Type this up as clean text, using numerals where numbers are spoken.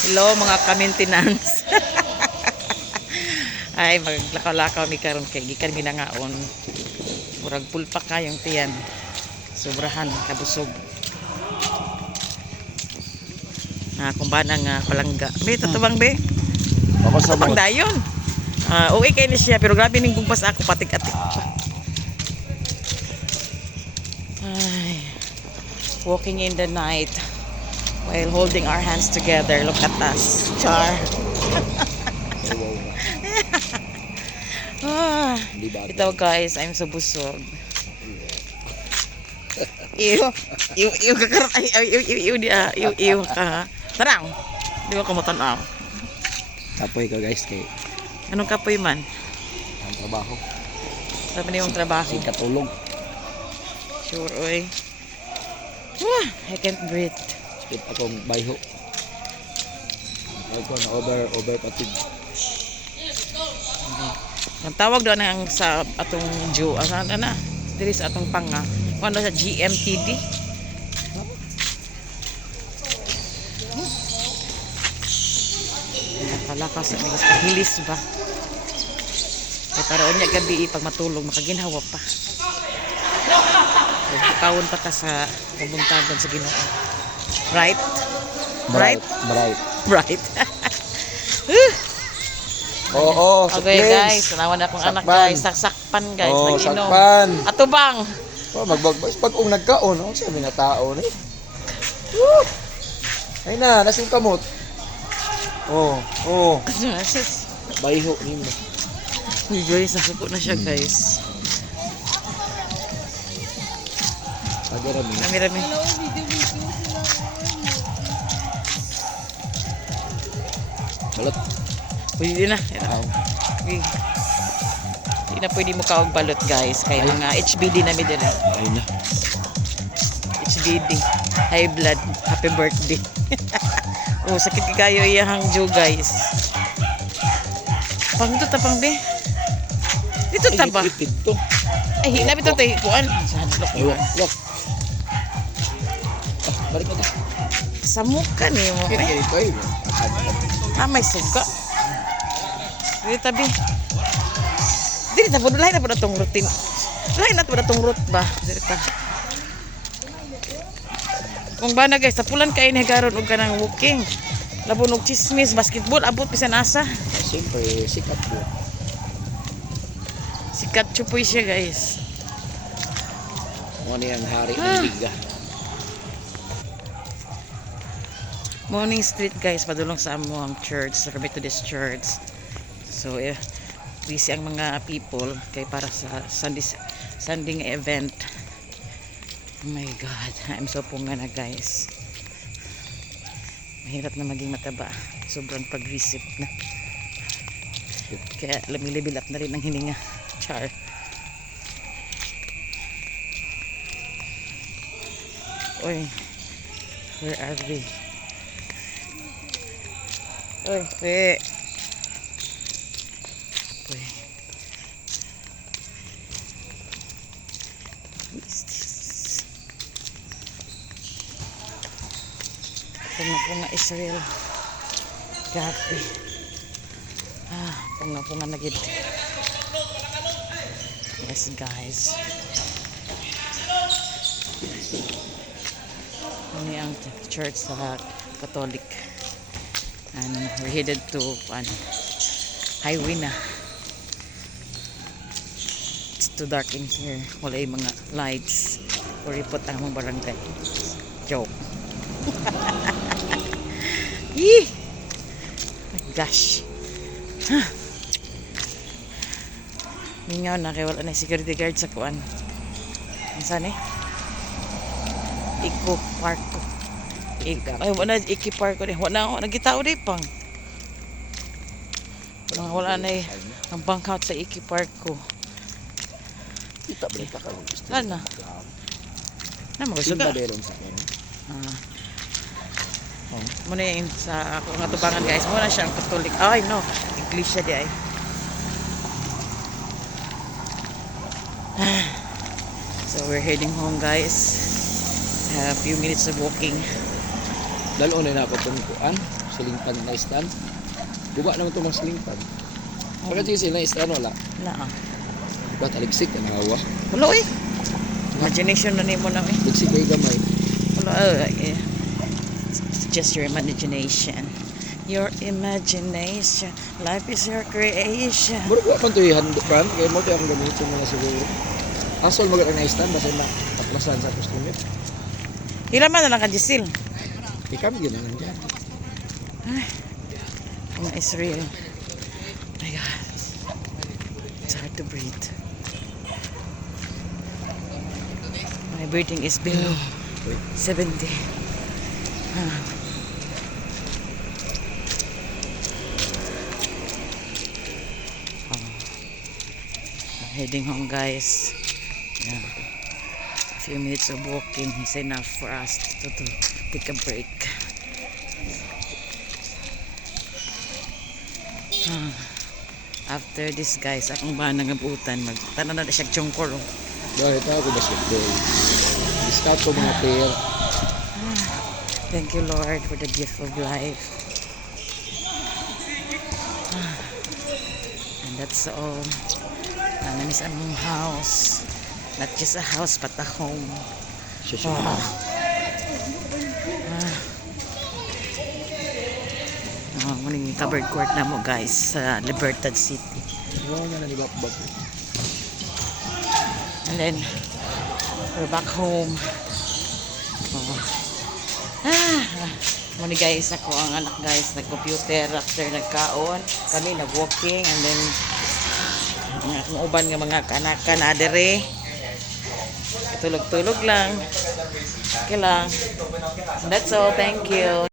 Hello mga ka-maintenance. Ay maglakaw-lakaw mi karon kay gikan mi nangaon. Murag pulpa kayong tiyan. Sobrahan kabusog. Kumbana nga palangga. Be tatubang be. Ako sa Tatubang mod. dayon. Okay kay ni siya pero grabe ning gugpas ako patik-atik pa. Ay, walking in the night while holding our hands together. Look at us. Char. Ito guys, I'm so busog. Iyo kakarat iyo ka. Tarang. Di ba ko matanaw? Kapoy ka guys kay Anong kapoy man? ang trabaho. Sabi niyo yung trabaho. Si katulog. Sure, oy. I can't breathe. Spit akong bayho. Ay ko na over patid. Ang tawag doon ang sa atong Jew, ano na? Diri sa atong panga. Ano sa GMTD? Nakalakas ang mga hilis ba? Kaya para unya gabi pag matulog makaginhawa pa. Kawon pa ka sa pumuntahan sa Ginoo. Right? Right? Right. Oo, Okay guys, naman akong anak guys, saksakpan guys, oh, nag-inom. sakpan. Atubang. Oh, magbagbas pag nagkaon, oh, sabi na tao ni. Woo! Ay na, nasing kamot. Oh, bayho nimo. Guys, nasuko na siya guys. Agarami. Rami-rami. Balot. Pwede na. Aw. Okay. Hindi na pwede mo kawag balot guys. Kaya nga HBD na mi din. Ay na. HBD. High blood. Happy birthday. Oh, sakit kayo iyahang Jew guys. Pang ito tapang be. Dito taba. Ay, ipid to. Ay, hinabi ito tayo. Kuan. Ay, wak. Balik na. Sa mukha ni mo. Kaya dito ay. May suga. Dili tabi. Dili na po. Lain na po na itong routine. Lain na po na itong route ba? Dili ta. Kung ba na guys, tapulan kayo ni Garon o ka ng walking. Labon og chismis, basketball, abot pisan asa. Siyempre, sikat po. Sikat chupoy siya guys. Ano yung hari ng liga. Morning street guys, padulong sa among church, sa Methodist Church. So, busy ang mga people kay para sa Sunday nga event. Oh my God, I'm so punga na guys. Mahirap na maging mataba. Sobrang pag-receive na. Kaya lumilibil up na rin ang hininga. Char. Oy, where are we? Oy, we. Oy. What is this? Punga-punga Israel. Grabe. Punga-punga na gid. Yes guys. Ini ang church sa Catholic. And we're headed to highway na. It's too dark in here. Wala yung mga lights. Kuripot ang mga barangay. Joke. Yee! My gosh. Mingaw na kaya wala na security guard sa kuan. Saan eh? Eco Park ko. Ay wala Eco Park ko. Wala nagitao di pang. Wala na ang bangkout sa Eco Park ko. Kita balik ka kung gusto. Ano? Na magsuga. Muna yung sa ako nga tubangan guys. Muna siya ang Catholic. Ay no, Iglesia di ay. So we're heading home guys. A few minutes of walking. Dalo na ako itong kuan ceiling fan na stand. Buka naman itong mga ceiling fan. Pagkat yung ceiling stand, wala. Na ah. Ba, taligsik, tanawa. Wala eh. Imagination na nimo na eh. Ligsik may gamay. Wala eh. It's just your imagination. Your imagination. Life is your creation. Mura ko man ito yung handpan, kaya mo ito ang gamitin mo na siguro. Asol mo na stand, basta mataplasan sa customer. Ilan man na lang ka, Jisil? Ikam yun ang dyan. Oh, it's real. My God. It's hard to breathe. My breathing is below 70. Heading home, guys. Yeah. A few minutes of walking is enough for us to take a break. After this, guys, akong ba nangabutan, magtanan na siya chongkor. Dahil ito ako basketball. Discount ko mga player. Thank you, Lord, for the gift of life. And that's all. Namin sa among house. Not just a house, but a home. Siya. Muning covered court na mo, guys, sa Libertad City. Wow, nga na ni Bakbak. And then, we're back home. Muni guys, ako ang anak guys, nag-computer after nagkaon. Kami nag-walking and then ang akong uban nga mga kanakan adere. Tulog-tulog lang. Okay lang. That's all. Thank you.